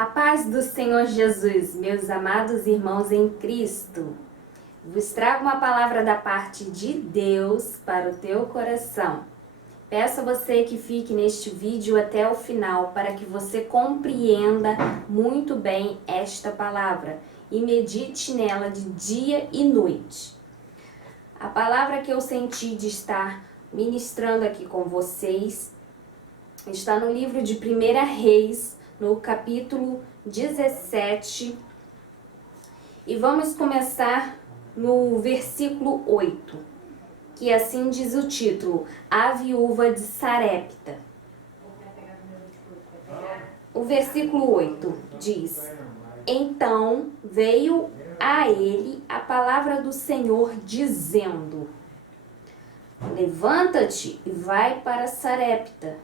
A paz do Senhor Jesus, meus amados irmãos em Cristo. Vos trago uma palavra da parte de Deus para o teu coração. Peço a você que fique neste vídeo até o final para que você compreenda muito bem esta palavra e medite nela de dia e noite. A palavra que eu senti de estar ministrando aqui com vocês está no livro de 1 Reis, no capítulo 17, e vamos começar no versículo 8, que assim diz o título: A viúva de Sarepta. O versículo 8 diz: Então veio a ele a palavra do Senhor dizendo: Levanta-te e vai para Sarepta,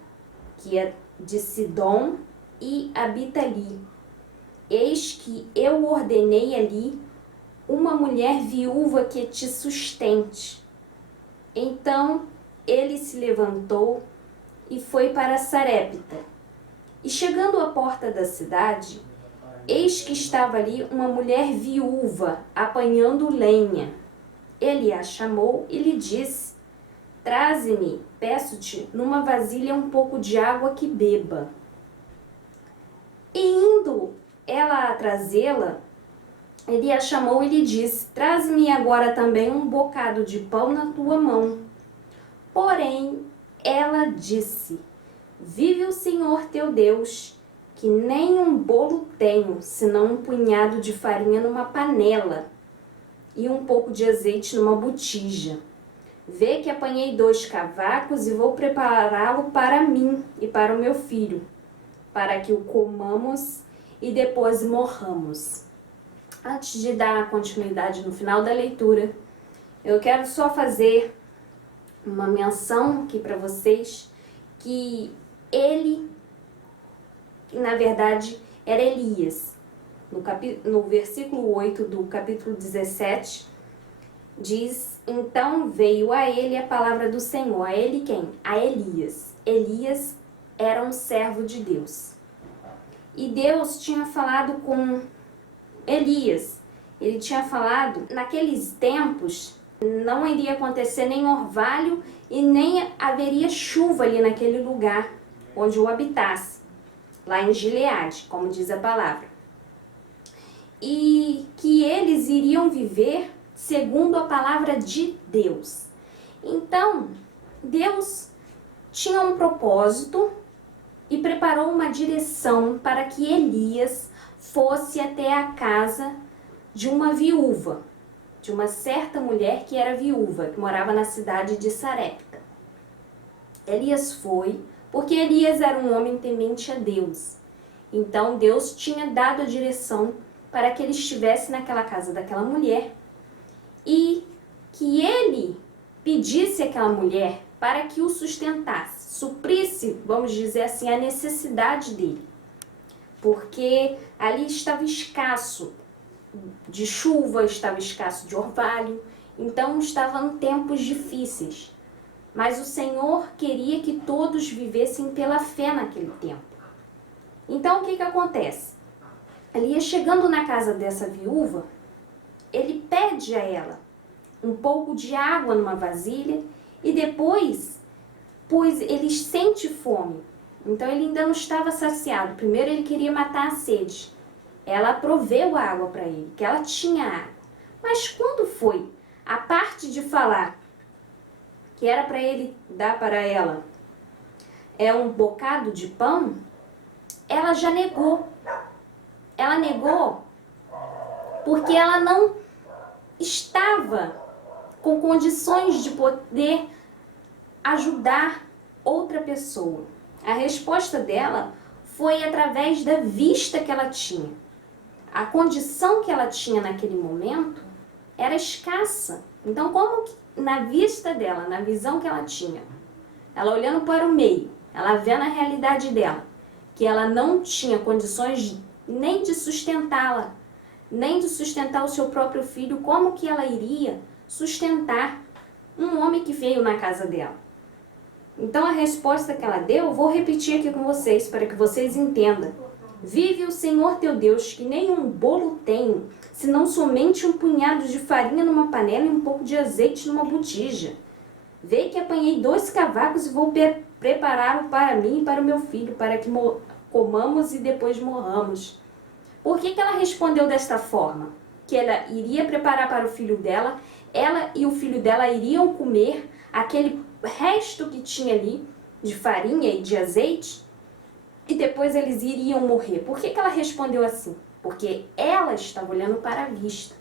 que é de Sidom, e habita ali. Eis que eu ordenei ali uma mulher viúva que te sustente. Então ele se levantou e foi para Sarepta. E chegando à porta da cidade, eis que estava ali uma mulher viúva apanhando lenha. Ele a chamou e lhe disse: Traze-me, peço-te, numa vasilha um pouco de água que beba. E indo ela a trazê-la, ele a chamou e lhe disse: Traze-me agora também um bocado de pão na tua mão. Porém, ela disse: Vive o Senhor teu Deus, que nem um bolo tenho, senão um punhado de farinha numa panela e um pouco de azeite numa botija. Vê que apanhei 2 cavacos e vou prepará-lo para mim e para o meu filho, para que o comamos e depois morramos. Antes de dar continuidade no final da leitura, eu quero só fazer uma menção aqui para vocês que ele, na verdade, era Elias. No versículo 8 do capítulo 17, diz: Então veio a ele a palavra do Senhor. A ele quem? A Elias. Elias era um servo de Deus. E Deus tinha falado com Elias. Ele tinha falado, naqueles tempos, não iria acontecer nem orvalho e nem haveria chuva ali naquele lugar onde o habitasse, lá em Gileade, como diz a palavra. E que eles iriam viver segundo a palavra de Deus. Então, Deus tinha um propósito e preparou uma direção para que Elias fosse até a casa de uma viúva, de uma certa mulher que era viúva, que morava na cidade de Sarepta. Elias foi, porque Elias era um homem temente a Deus. Então Deus tinha dado a direção para que ele estivesse naquela casa daquela mulher e que ele pedisse àquela mulher para que o sustentasse, suprisse, vamos dizer assim, a necessidade dele. Porque ali estava escasso de chuva, estava escasso de orvalho, então estavam tempos difíceis. Mas o Senhor queria que todos vivessem pela fé naquele tempo. Então o que acontece? Ele ia chegando na casa dessa viúva, ele pede a ela um pouco de água numa vasilha e depois, pois ele sente fome, então ele ainda não estava saciado. Primeiro ele queria matar a sede. Ela proveu a água para ele, que ela tinha água. Mas quando foi a parte de falar que era para ele dar para ela um bocado de pão, ela já negou. Ela negou porque ela não estava com condições de poder ajudar outra pessoa. A resposta dela foi através da vista que ela tinha. A condição que ela tinha naquele momento era escassa. Então, como que, na vista dela, na visão que ela tinha, ela olhando para o meio, ela vendo a realidade dela, que ela não tinha condições nem de sustentá-la, nem de sustentar o seu próprio filho, como que ela iria sustentar um homem que veio na casa dela? Então a resposta que ela deu, vou repetir aqui com vocês para que vocês entendam. Vive o Senhor teu Deus, que nem um bolo tenho, senão somente um punhado de farinha numa panela e um pouco de azeite numa botija. Vê que apanhei 2 cavacos e vou prepará-lo para mim e para o meu filho, para que comamos e depois morramos. Por que ela respondeu desta forma? Que ela iria preparar para o filho dela, ela e o filho dela iriam comer aquele resto que tinha ali de farinha e de azeite, e depois eles iriam morrer. Por que ela respondeu assim? Porque ela estava olhando para a vista.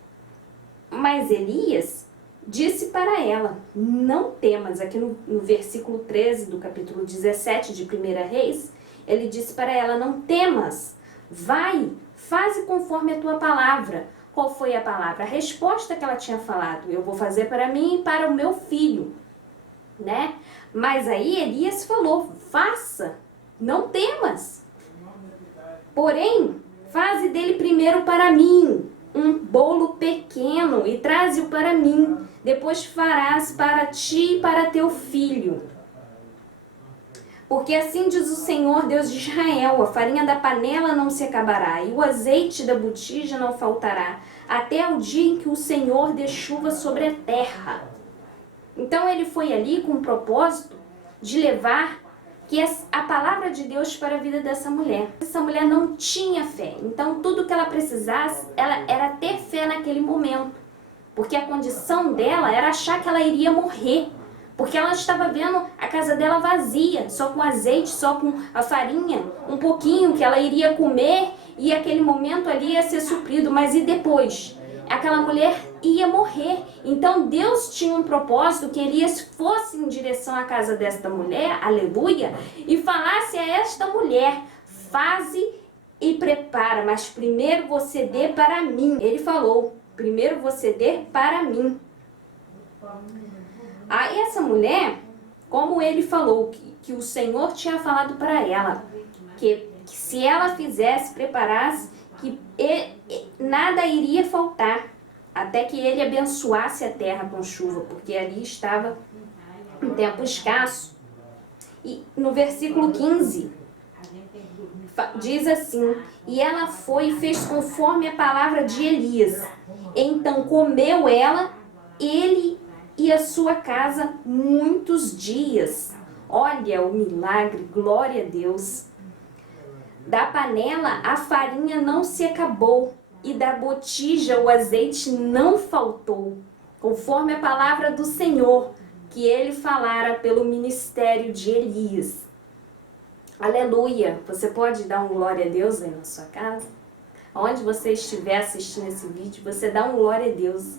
Mas Elias disse para ela, não temas. Aqui no versículo 13 do capítulo 17 de 1 Reis, ele disse para ela, não temas, vai, faze conforme a tua palavra. Qual foi a palavra? A resposta que ela tinha falado, eu vou fazer para mim e para o meu filho, né? Mas aí Elias falou, faça, não temas. Porém, faze dele primeiro para mim um bolo pequeno e traze-o para mim. Depois farás para ti e para teu filho. Porque assim diz o Senhor, Deus de Israel, a farinha da panela não se acabará e o azeite da botija não faltará, até o dia em que o Senhor dê chuva sobre a terra. Então ele foi ali com o propósito de levar a palavra de Deus para a vida dessa mulher. Essa mulher não tinha fé, então tudo que ela precisasse era ter fé naquele momento. Porque a condição dela era achar que ela iria morrer. Porque ela estava vendo a casa dela vazia, só com azeite, só com a farinha, um pouquinho que ela iria comer e aquele momento ali ia ser suprido. Mas e depois? Aquela mulher ia morrer. Então Deus tinha um propósito que Elias fosse em direção à casa desta mulher, aleluia, e falasse a esta mulher, faze e prepara, mas primeiro você dê para mim. Ele falou, primeiro você dê para mim. Aí essa mulher, como ele falou, que o Senhor tinha falado para ela, que se ela fizesse, preparasse, que nada iria faltar, até que ele abençoasse a terra com chuva, porque ali estava um tempo escasso. E no versículo 15, diz assim, e ela foi e fez conforme a palavra de Elias. Então comeu ela, ele e a sua casa muitos dias. Olha o milagre, glória a Deus. Da panela a farinha não se acabou, e da botija o azeite não faltou, conforme a palavra do Senhor, que ele falara pelo ministério de Elias. Aleluia! Você pode dar um glória a Deus aí na sua casa? Onde você estiver assistindo esse vídeo, você dá um glória a Deus.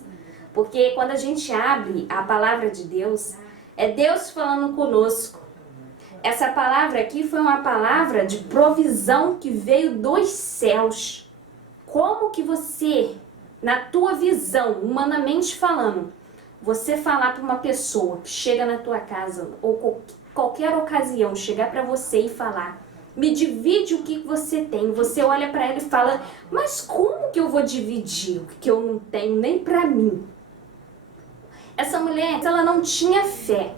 Porque quando a gente abre a palavra de Deus, é Deus falando conosco. Essa palavra aqui foi uma palavra de provisão que veio dos céus. Como que você, na tua visão, humanamente falando, você falar para uma pessoa que chega na tua casa, ou qualquer ocasião, chegar para você e falar, me divide o que você tem. Você olha para ela e fala, mas como que eu vou dividir o que eu não tenho nem para mim? Essa mulher, ela não tinha fé,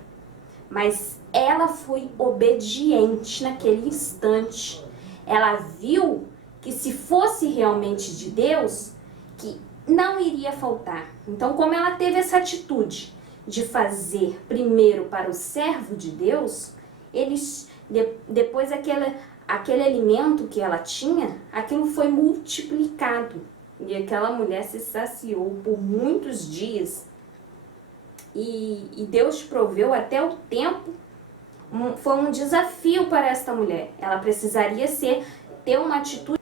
mas ela foi obediente naquele instante. Ela viu que se fosse realmente de Deus, que não iria faltar. Então, como ela teve essa atitude de fazer primeiro para o servo de Deus, depois aquele alimento que ela tinha, aquilo foi multiplicado. E aquela mulher se saciou por muitos dias. E Deus proveu até o tempo. Foi um desafio para esta mulher. Ela precisaria ter uma atitude.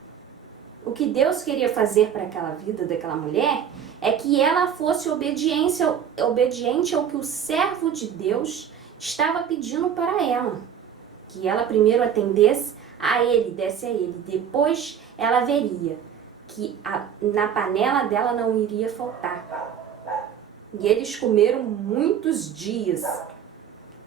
O que Deus queria fazer para aquela vida daquela mulher é que ela fosse obediente ao que o servo de Deus estava pedindo para ela. Que ela primeiro atendesse a ele, desse a ele. Depois ela veria que na panela dela não iria faltar. E eles comeram muitos dias.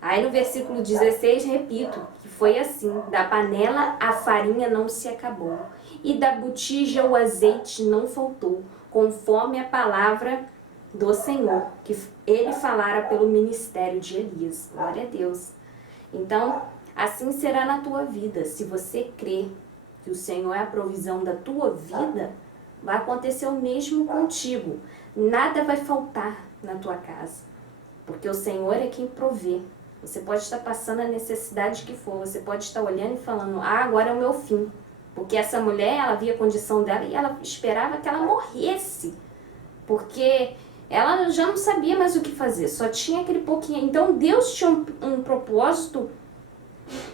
Aí no versículo 16, repito, que foi assim, da panela a farinha não se acabou, e da botija o azeite não faltou, conforme a palavra do Senhor, que ele falara pelo ministério de Elias. Glória a Deus. Então, assim será na tua vida, se você crer, que o Senhor é a provisão da tua vida, vai acontecer o mesmo contigo. Nada vai faltar na tua casa, porque o Senhor é quem provê. Você pode estar passando a necessidade que for, você pode estar olhando e falando, agora é o meu fim. Porque essa mulher, ela via a condição dela e ela esperava que ela morresse, porque ela já não sabia mais o que fazer, só tinha aquele pouquinho. Então Deus tinha um propósito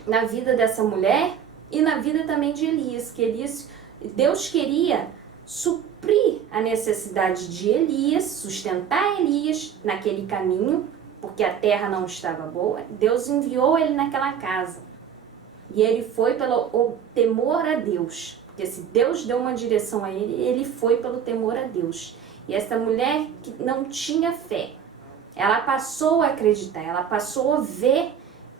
na vida dessa mulher e na vida também de Elias, Deus queria suprir a necessidade de Elias, sustentar Elias naquele caminho, porque a terra não estava boa. Deus enviou ele naquela casa. E ele foi pelo temor a Deus. Porque se Deus deu uma direção a ele, ele foi pelo temor a Deus. E essa mulher que não tinha fé, ela passou a acreditar, ela passou a ver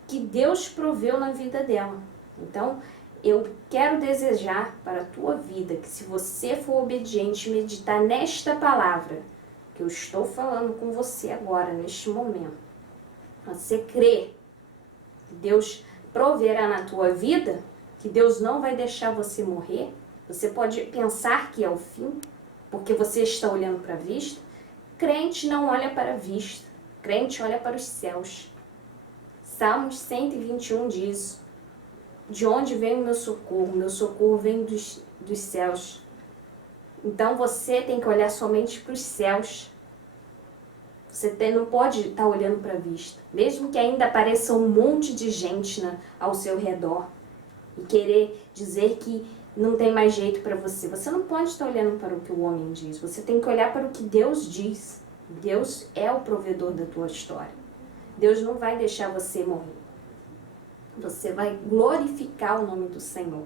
que Deus proveu na vida dela. Então, eu quero desejar para a tua vida que, se você for obediente e meditar nesta palavra que eu estou falando com você agora, neste momento, você crê que Deus proverá na tua vida, que Deus não vai deixar você morrer. Você pode pensar que é o fim, porque você está olhando para a vista. Crente não olha para a vista, crente olha para os céus. Salmos 121 diz, de onde vem o meu socorro? Meu socorro vem dos céus. Então você tem que olhar somente para os céus. Você não pode estar olhando para a vista. Mesmo que ainda apareça um monte de gente ao seu redor e querer dizer que não tem mais jeito para você. Você não pode estar olhando para o que o homem diz. Você tem que olhar para o que Deus diz. Deus é o provedor da tua história. Deus não vai deixar você morrer. Você vai glorificar o nome do Senhor,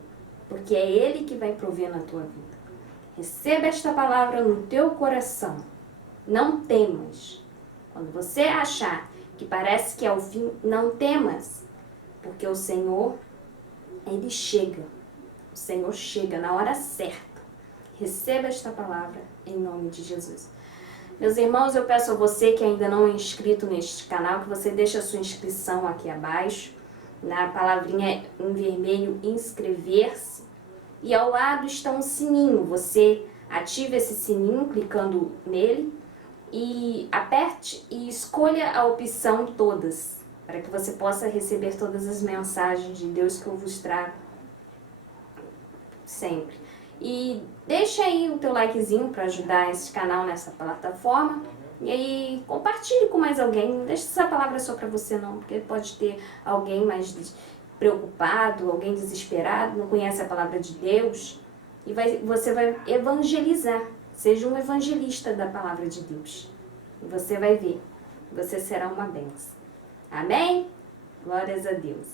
porque é Ele que vai prover na tua vida. Receba esta palavra no teu coração. Não temas. Quando você achar que parece que é o fim, não temas, porque o Senhor, Ele chega. O Senhor chega na hora certa. Receba esta palavra em nome de Jesus. Meus irmãos, eu peço a você que ainda não é inscrito neste canal, que você deixe a sua inscrição aqui abaixo, na palavrinha em vermelho, inscrever-se. E ao lado está um sininho, você ative esse sininho clicando nele e aperte e escolha a opção todas, para que você possa receber todas as mensagens de Deus que eu vos trago sempre. E deixa aí o teu likezinho para ajudar esse canal nessa plataforma. E aí compartilhe com mais alguém. Não deixa essa palavra só para você não, porque pode ter alguém mais preocupado, alguém desesperado, não conhece a palavra de Deus. E você vai evangelizar. Seja um evangelista da palavra de Deus. E você vai ver. Você será uma bênção. Amém? Glórias a Deus.